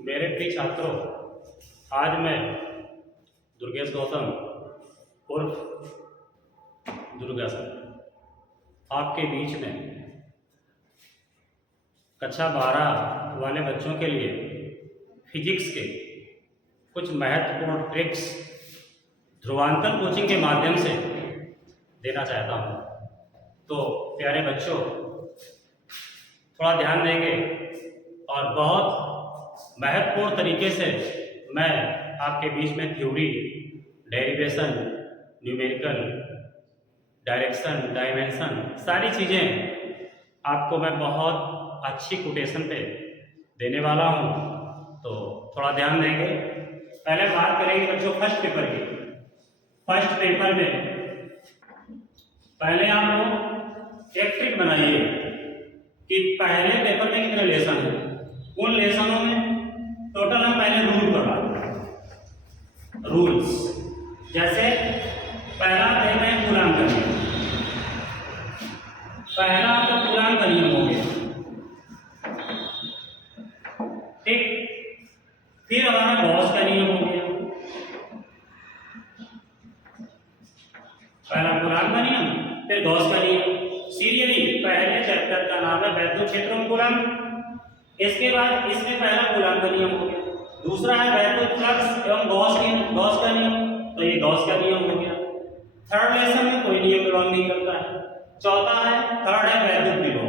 मेरे प्रिय छात्रों, आज मैं दुर्गेश गौतम उर्फ दुर्गा सर आपके बीच में कक्षा 12 वाले बच्चों के लिए फिजिक्स के कुछ महत्वपूर्ण ट्रिक्स ध्रुवांतर कोचिंग के माध्यम से देना चाहता हूँ। तो प्यारे बच्चों, थोड़ा ध्यान देंगे और बहुत महत्वपूर्ण तरीके से मैं आपके बीच में theory, derivation, numerical, direction, dimension, सारी चीज़ें आपको मैं बहुत अच्छी कोटेशन पे देने वाला हूँ। तो थोड़ा ध्यान देंगे। पहले बात करेंगे बच्चों फर्स्ट पेपर की। फर्स्ट पेपर में पहले आप लोग एक ट्रिक बनाइए कि पहले पेपर में कितने लेसन हैं। उन लेसनों में टोटल हम पहले रूल पर बात करें। रूल्स जैसे पहला देख रहे हैं कूलाम का नियम। पहला आपका कूलाम का नियम हो गया, ठीक। फिर हमारा गॉस का नियम हो गया। पहला कूलाम का नियम, फिर गॉस का नियम। सीरियली पहले चैप्टर का नाम है वैद्युत क्षेत्रों कूलाम। इसके बाद इसमें पहला कूलाम का नियम हो गया। दूसरा है वैद्युत फ्लक्स एवं गॉस का नियम, तो ये गॉस का नियम हो गया। थर्ड लेसन में कोई नियम बिलोंग नहीं करता है। चौथा है, थर्ड है वैद्युत विभव।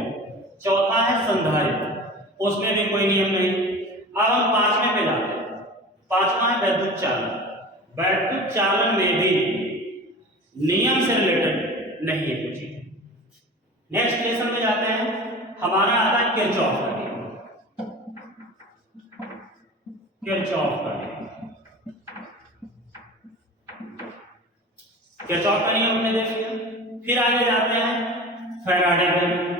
चौथा है संधारित्र, उसमें भी कोई नियम नहीं। अब हम पांचवें पे जाते हैं। पांचवा है वैद्युत चालन। वैद्युत चालन में भी नियम से रिलेटेड नहीं है कुछ। नेक्स्ट लेसन में जाते हैं, हमारा आता है किरचॉफ का नियम। किरचॉफ का नियम, किरचॉफ का नियम हमने देख लिया। फिर आगे जाते हैं फैराडे का नियम।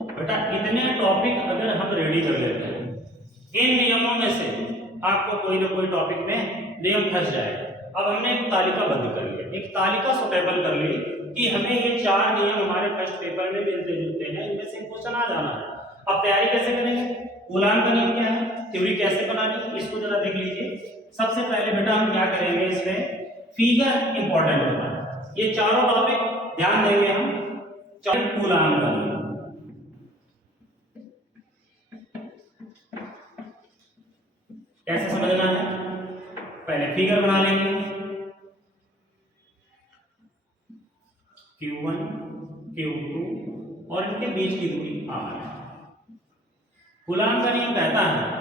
बेटा इतने टॉपिक अगर हम रेडी कर लेते हैं, इन नियमों में से आपको कोई ना कोई टॉपिक में नियम फंस जाएगा। अब हमने एक तालिकाबद्ध कर लिया, एक तालिका सुटेबल कर ली कि हमें ये चार नियम हमारे फर्स्ट पेपर में मिलते जुलते हैं, इनमें से क्वेश्चन आ जाना है। अब तैयारी कैसे करेंगे? कूलाम का नियम क्या है, थ्योरी कैसे बनानी, इसको जरा देख लीजिए। सबसे पहले बेटा हम क्या करेंगे, इसमें फिगर इंपॉर्टेंट होता है। ये चारों टॉपिक ध्यान देंगे हम। कूलाम का नियम, कैसे समझना है, पहले फिगर बना लेंगे। Q1, Q2 और इनके बीच की दूरी R है। कूलाम का नियम कहता है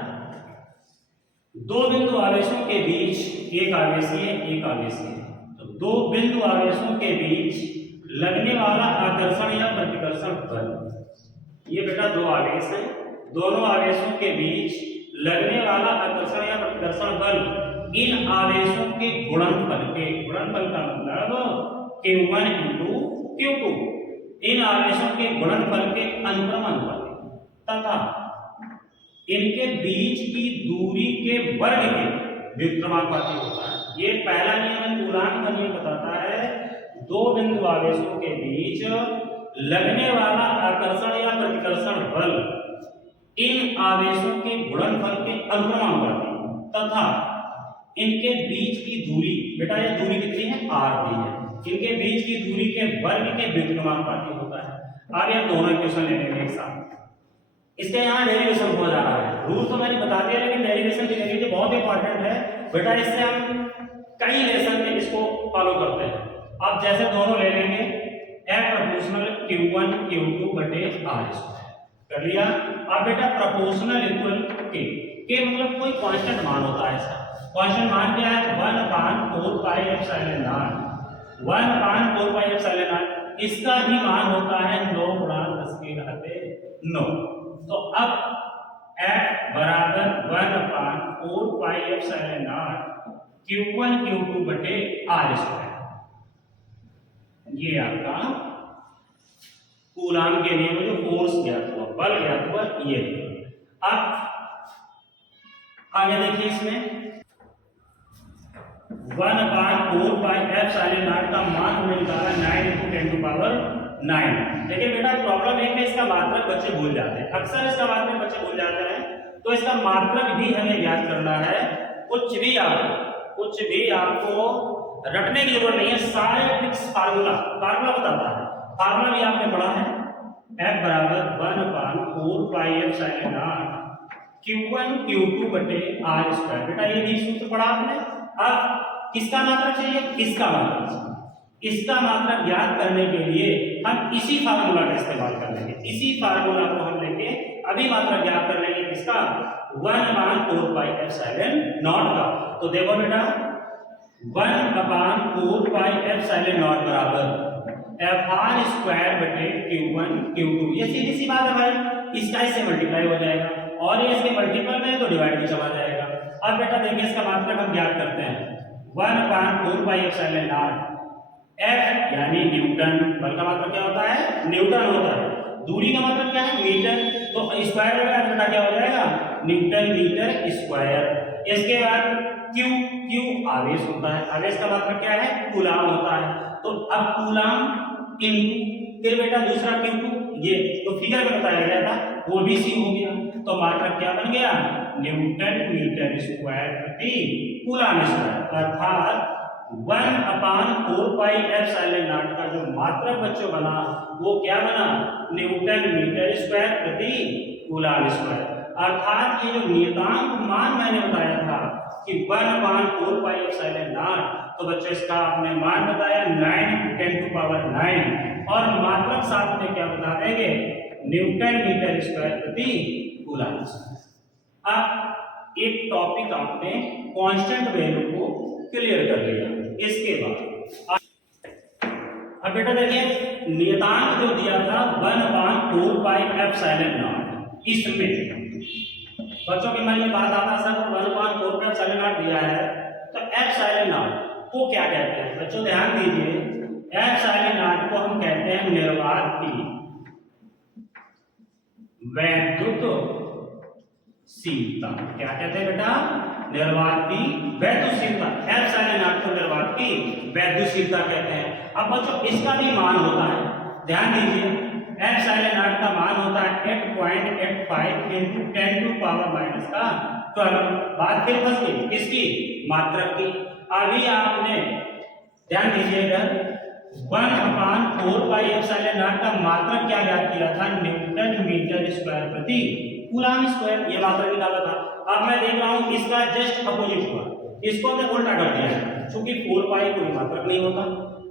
दो बिंदु आवेशों के बीच, एक आवेशीय एक आवेशीय, तो दो बिंदु आवेशों के बीच लगने वाला आकर्षण या प्रतिकर्षण बल। ये बेटा दो आवेश हैं, दोनों आवेशों के बीच लगने वाला आकर्षण या प्रतिकर्षण बल इन आवेशों के गुणनफल का मतलब Q1 into Q2, इन आवेशों के गुणनफल के अनुक्रमानुपाती तथा इनके बीच की दूरी के वर्ग के व्युत्क्रमानुपाती होता है। ये पहला नियम कूलाम का नियम बताता है दो बिंदु आवेशों के बीच लगने वाला आकर्षण या प्रतिकर्षण बल इन आवेशों के गुणनफल के अनुक्रमानुपाती तथा इनके बीच की दूरी, बेटा ये दूरी कितनी है, r दी है, इनके बीच की दूरी के वर्ग के व्युत्क्रमानुपाती होता है। अब ये दोनों इक्वेशन ले लेंगे एक साथ। इसके यहाँ डेरिवेशन हो जा रहा है। रूल तो मैंने बता दिया, लेकिन डेरिवेशन की देखिए बहुत इंपॉर्टेंट है बेटा। इससे हम कई लेसन में इसको फॉलो करते हैं। अब जैसे दोनों ले लेंगे F प्रोपोर्शनल Q1 Q2 बटे R कर लिया। अब बेटा प्रोपोर्शनल इक्वल के मतलब कोई कांस्टेंट मान होता है इसका। कांस्टेंट मान क्या है, 1/4 pi epsilon not, 1/4 pi epsilon not. इसका भी मान होता है 9 × 10⁹। तो अब F बराबर 1/4 pi epsilon not Q1 Q2 बटे R²। ये आपका कूलाम के नियम में जो फोर्स ज्ञात हुआ, बल ज्ञात हुआ, ये। अब आगे देखिए, इसमें 1/4 पाई एप्सिलॉन नॉट का मान हमें निकाला 9 × 10⁹ 9। लेकिन बेटा प्रॉब्लम एक है, इसका मात्रक बच्चे भूल जाते हैं, अक्सर इसका मात्रक बच्चे भूल जाते हैं। तो इसका मात्रक भी हमें ज्ञात करना है। कुछ भी आपको रटने की जरूरत नहीं है, सारे फिक्स फार्मूला बताता है। फार्मूला भी आपने पढ़ा है, F बराबर 1/4πε0 Q1 Q2 बटे R स्क्वायर। बेटा ये भी सूत्र पढ़ा आपने। अब किसका मात्रक चाहिए? इसका मात्रक चाहिए। इसका मात्रक ज्ञात करने के लिए हम इसी फार्मूला का इस्तेमाल कर लेंगे। इसी फार्मूला को हम लेके अभी मात्रक ज्ञात कर लेंगे, किसका? 1/4πε0 का। तो देखो बेटा 1/4πε0 बराबर FR स्क्वायर बटे Q1 Q2। ये सीधी सी बात है भाई, इसका इससे मल्टीप्लाई हो जाएगा और ये इसके मल्टीपल में तो डिवाइड भी चला जाएगा। अब बेटा देखिए इसका मात्रक हम ज्ञात करते हैं, 1/4πε0 F यानी न्यूटन। बल का मात्रक क्या होता है? न्यूटन होता है। दूरी का मात्रक क्या है? मीटर। तो स्क्वायर में बेटा क्या हो जाएगा? Newton metre square. इसके बाद Q आवेश होता है, आवेश का मात्रक क्या है? कूलाम होता है। तो अब कूलाम इनटू फिर बेटा दूसरा Q2, ये तो फिगर में बताया गया था, वो भी C हो गया। तो मात्रक क्या बन गया? न्यूटन मीटर स्क्वायर प्रति कूलाम स्क्वायर। अर्थात 1/4πε0 का जो मात्रक बच्चों बना वो क्या बना? न्यूटन मीटर स्क्वायर प्रति कूलाम स्क्वायर। अर्थात ये जो नियतांक मान मैंने बताया था कि 1/4πε0, तो बच्चों इसका आपने मान बताया 9 × 10⁹ और मात्रक साथ में क्या बता देंगे? न्यूटन मीटर स्क्वायर प्रति कूलाम स्क्वायर। अब एक टॉपिक आपने कांस्टेंट वैल्यू को क्लियर कर लिया। इसके बाद अब बेटा देखिए नियतांक जो दिया था 1/4πε0, इसमें बच्चों के मन में बात आता सर 1/4πε0 दिया है तो एप्सिलॉन को क्या कहते हैं? बच्चों ध्यान दीजिए, एप्सिलॉन को हम कहते हैं निर्वात की वैद्युतशीलता। क्या कहते हैं बेटा? निर्वात की वैद्युतशीलता। एप्सिलॉन को निर्वात की वैद्युतशीलता कहते हैं। अब बच्चों इसका भी मान होता है, ध्यान दीजिए, एप्सिलॉन का मान होता है 8.85 × 10⁻⁻12। बात फिर फंस गई, किसकी? मात्रक की। अभी आपने ध्यान दीजिएगा 1/4πε0 का मात्रक क्या ज्ञात किया था? न्यूटन मीटर स्क्वायर प्रति कूलाम स्क्वायर, ये मात्रक निकाला था। अब मैं देख रहा हूं इसका जस्ट अपोजिट हुआ, इसको हमने उल्टा कर दिया है, क्योंकि 4π कोई मात्रक नहीं होता।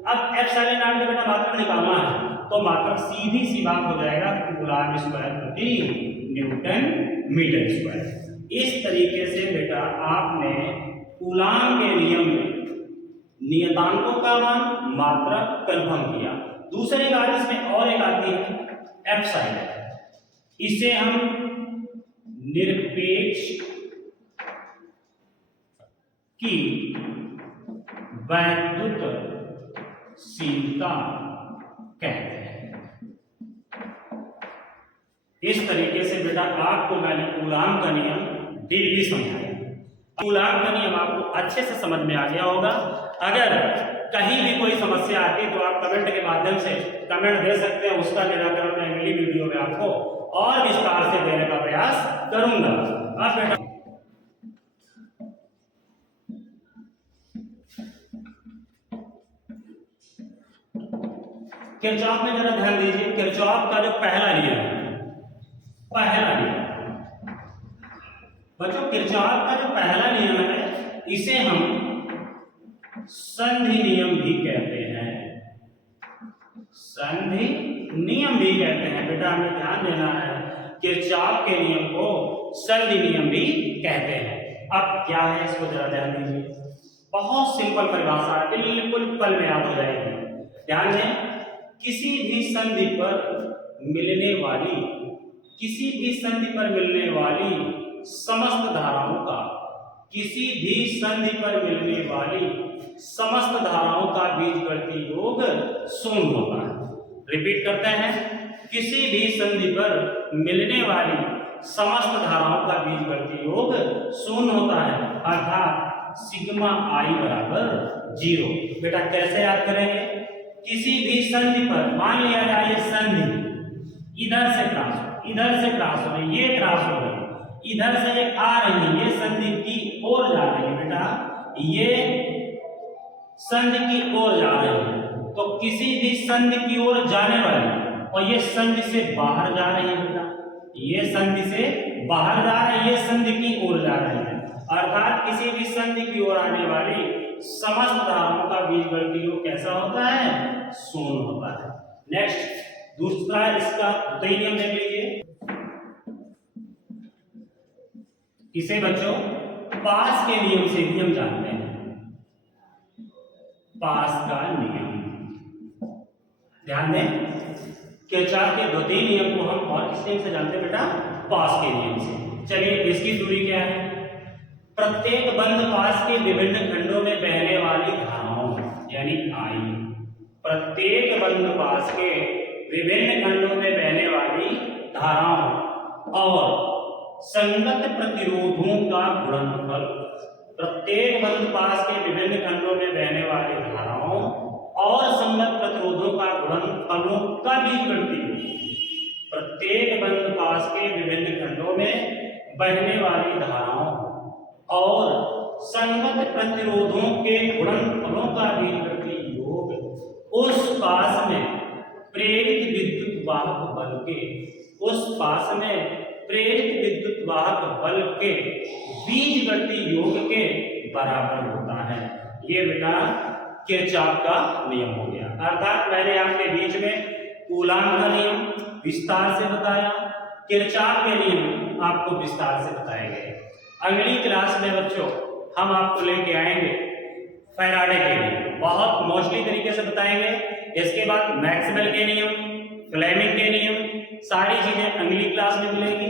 अब एप्सिलॉन का बेटा मात्रक निकालना है तो मात्रक सीधी सी बात हो जाएगा कूलाम स्क्वायर प्रति न्यूटन मीटर स्क्वायर। इस तरीके से बेटा आपने कूलाम के नियम में नियतांकों का मान मात्रक कंफर्म किया। दूसरी बात इसमें और एक आती है एप्सिलॉन, इसे हम निरपेक्ष की वैद्युतशीलता कहते हैं। इस तरीके से बेटा आपको मैंने कूलाम का नियम डीपली समझाया। कूलाम का नियम आपको अच्छे से समझ में आ गया होगा। अगर कहीं भी कोई समस्या आती है तो आप कमेंट के माध्यम से कमेंट दे सकते हैं, उसका निराकरण मैं अगली वीडियो में आपको और विस्तार से देने का प्रयास करूंगा। अब बेटा किरचॉफ में जरा ध्यान दीजिए, किरचॉफ का जो पहला नियम है, बच्चों किरचॉफ का जो पहला नियम है इसे हम संधि नियम भी कहते हैं। संधि नियम भी कहते हैं। बेटा हमें ध्यान देना है, किरचॉफ के नियम को संधि नियम भी कहते हैं। अब क्या है इसको जरा ध्यान दीजिए, बहुत सिंपल परिभाषा है, बिल्कुल पल में याद हो जाएगी। ध्यान दें, किसी भी संधि पर मिलने वाली समस्त धाराओं का, किसी भी संधि पर मिलने वाली समस्त धाराओं का बीजगणितीय योग शून्य होता है। रिपीट करते हैं, किसी भी संधि पर मिलने वाली समस्त धाराओं का बीजगणितीय योग शून्य होता है, अर्थात सिग्मा i बराबर 0। बेटा कैसे याद करेंगे? किसी भी संधि पर, मान लिया जाए ये संधि इधर से क्रॉस हो रही, ये क्रॉस हो रही, इधर से ये आ रही है, ये संधि की ओर जा रही है बेटा, ये संधि की ओर जा रही है। तो किसी भी संधि की ओर जाने वाली, और ये संधि से बाहर जा रही है बेटा, ये संधि से बाहर जा रही है, ये संधि की ओर जा रही है, अर्थात किसी भी संधि की ओर आने वाली समस्त धाराओं का बीजगणितीय योग कैसा होता है? शून्य होता है। नेक्स्ट दूसरा इसका द्वितीय नियम देख लीजिए। इसे बच्चों पास के नियम से भी हम जानते हैं, पास का नियम। ध्यान दें, किरचॉफ के द्वितीय नियम को हम और किस नियम से जानते हैं बेटा? पास के नियम से। चलिए, इसकी दूरी क्या है? प्रत्येक बंद पास के विभिन्न खंडों में बहने वाली धाराओं यानी आई, प्रत्येक बंद पास के विभिन्न खंडों में बहने वाली धाराओं और संगत प्रतिरोधों का गुणनफल, प्रत्येक बंद पास के विभिन्न खंडों में बहने वाली धाराओं और संगत प्रतिरोधों का गुणनफलों का बीजगणितीय योग, प्रत्येक बंद पास के विभिन्न खंडों में बहने वाली धाराओं और संगत प्रतिरोधों के गुणनफलों का बीजगणितीय योग उस पास में प्रेरित विद्युत वाहक बल के, उस पास में प्रेरित विद्युत वाहक बल के बीजगणितीय योग के बराबर होता है। ये बेटा किरचॉफ का नियम हो गया। अर्थात मैंने आपके बीच में कूलाम का नियम विस्तार से बताया, किरचॉफ के नियम आपको विस्तार से बताए गए। अगली क्लास में बच्चों हम आपको लेके आएंगे फैराडे के नियम, बहुत मोस्टली तरीके से बताएंगे। इसके बाद मैक्सवेल के नियम, फ्लेमिंग के नियम, सारी चीजें अगली क्लास में मिलेंगी।